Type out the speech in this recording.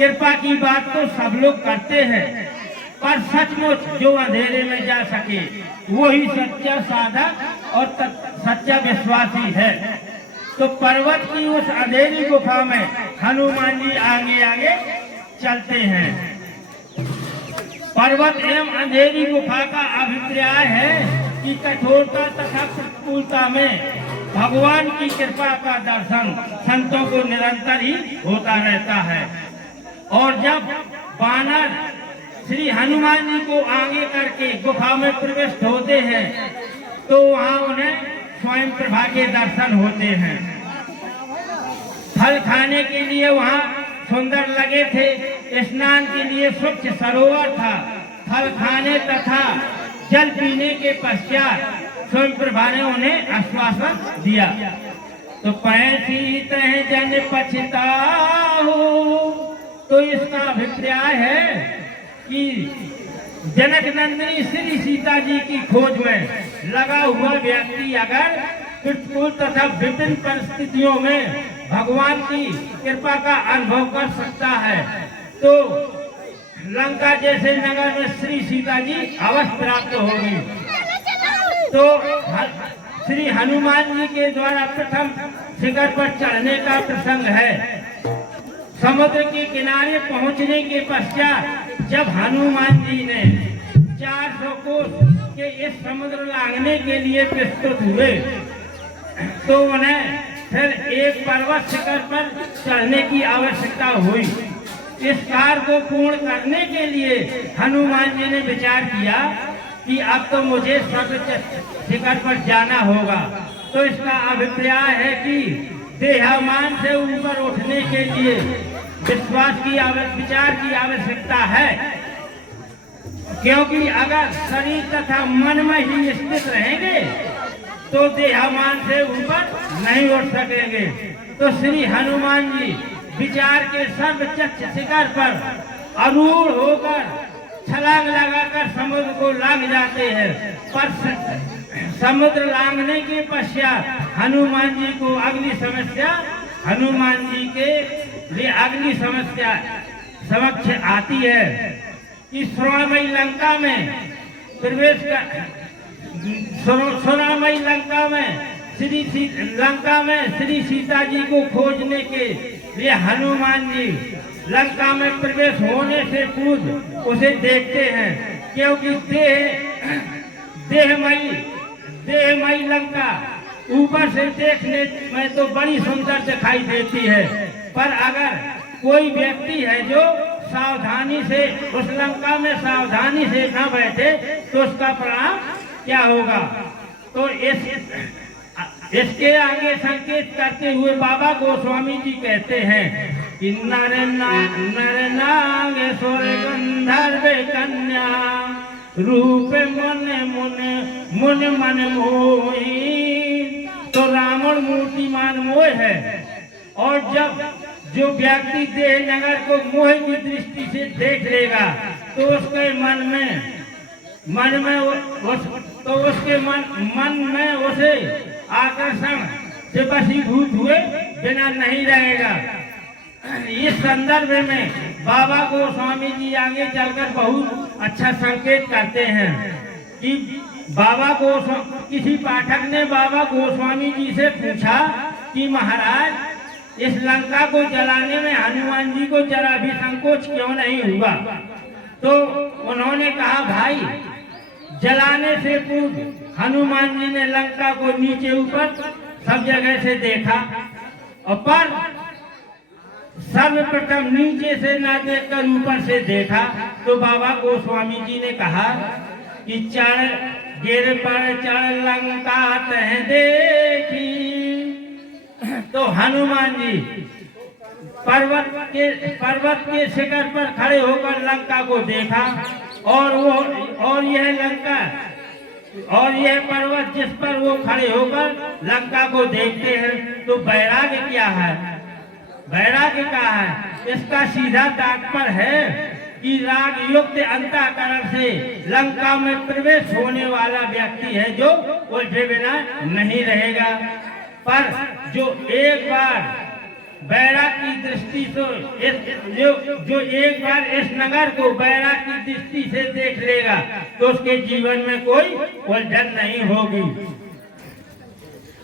कृपा की बात तो सब लोग करते हैं, पर सचमुच जो अंधेरे में जा सके वही सच्चा साधक और सच्चा विश्वासी है। तो पर्वत की उस अंधेरी गुफा में हनुमान जी आगे आगे चलते हैं। पर्वत एवं अंधेरी गुफा का अभिप्राय है कि कठोरता तथा प्रतिकूलता में भगवान की कृपा का दर्शन संतों को निरंतर ही होता रहता है। और जब वानर श्री हनुमान जी को आगे करके गुफा में प्रविष्ट होते हैं तो वहां उन्हें स्वयं प्रभा के दर्शन होते हैं। फल खाने के लिए वहां सुंदर लगे थे, स्नान के लिए स्वच्छ सरोवर था। फल खाने तथा जल पीने के पश्चात स्वयं प्रभा ने उन्हें आश्वासन दिया। तो पैसी तह जन पछताओ, तो इसका अभिप्राय है कि जनक नंदिनी श्री सीता जी की खोज में लगा हुआ व्यक्ति अगर प्रतिकूल तथा विभिन्न परिस्थितियों में भगवान की कृपा का अनुभव कर सकता है तो लंका जैसे नगर में श्री सीता जी अवश्य प्राप्त होगी। तो श्री हनुमान जी के द्वारा प्रथम शिखर पर चढ़ने का प्रसंग है। समुद्र के किनारे पहुंचने के पश्चात जब हनुमान जी ने 400 कोस के इस समुद्र लांघने के लिए प्रस्तुत हुए तो उन्हें फिर एक पर्वत शिखर पर चढ़ने की आवश्यकता हुई। इस कार्य को पूर्ण करने के लिए हनुमान जी ने विचार किया कि अब तो मुझे सर्वोच्च शिखर पर जाना होगा। तो इसका अभिप्राय है कि देहामान से ऊपर उठने के लिए विचार की आवश्यकता है, क्योंकि अगर शरीर तथा मन में ही स्थित रहेंगे तो देहामान से ऊपर नहीं उठ सकेंगे। तो श्री हनुमान जी विचार के सर्वोच्च शिखर पर आरूढ़ होकर छलांग लगाकर समुद्र को लांघ जाते हैं। पर समुद्र लांघने के पश्चात हनुमान जी को अगली समस्या समक्ष आती है कि स्वर्णमयी लंका में प्रवेश कर स्वर्णमयी लंका में श्री सीता जी को खोजने के लिए हनुमान जी लंका में प्रवेश होने से पूर्व उसे देखते हैं, क्योंकि देहमयी लंका ऊपर से देखने में तो बड़ी सुंदर दिखाई देती है, पर अगर कोई व्यक्ति है जो सावधानी से उस लंका में सावधानी से न बैठे तो उसका परिणाम क्या होगा। तो इसके आगे संकेत करते हुए बाबा गोस्वामी जी कहते हैं कि नर नागेश्वर गंधर्व कन्या रूप मुन मन मोही। तो रावण मूर्तिमान मोह है, और जब जो व्यक्ति देह नगर को मोह की दृष्टि से देख लेगा तो उसके मन में उसे आकर्षण से वशीभूत हुए बिना नहीं रहेगा। इस संदर्भ में बाबा गोस्वामी जी आगे चलकर बहुत अच्छा संकेत करते हैं कि किसी पाठक ने बाबा गोस्वामी जी से पूछा कि महाराज इस लंका को जलाने में हनुमान जी को जरा भी संकोच क्यों नहीं हुआ। तो उन्होंने कहा भाई जलाने से पूर्व हनुमान जी ने लंका को नीचे ऊपर सब जगह से देखा, और पर सर्वप्रथम नीचे से ना देखकर ऊपर से देखा। तो बाबा गोस्वामी जी ने कहा कि चढ़ गिर पर चढ़ लंका तह देखी। तो हनुमान जी पर्वत के शिखर पर खड़े होकर लंका को देखा, और यह पर्वत जिस पर वो खड़े होकर लंका को देखते हैं। तो वैराग्य क्या है? वैराग्य क्या है? इसका सीधा तात्पर्य है कि राग युक्त अंतःकरण से लंका में प्रवेश होने वाला व्यक्ति है जो उलझे बिना नहीं रहेगा। पर जो एक बार बैराग की दृष्टि से जो एक बार इस नगर को बैराग की दृष्टि से देख लेगा तो उसके जीवन में कोई उलझन नहीं होगी।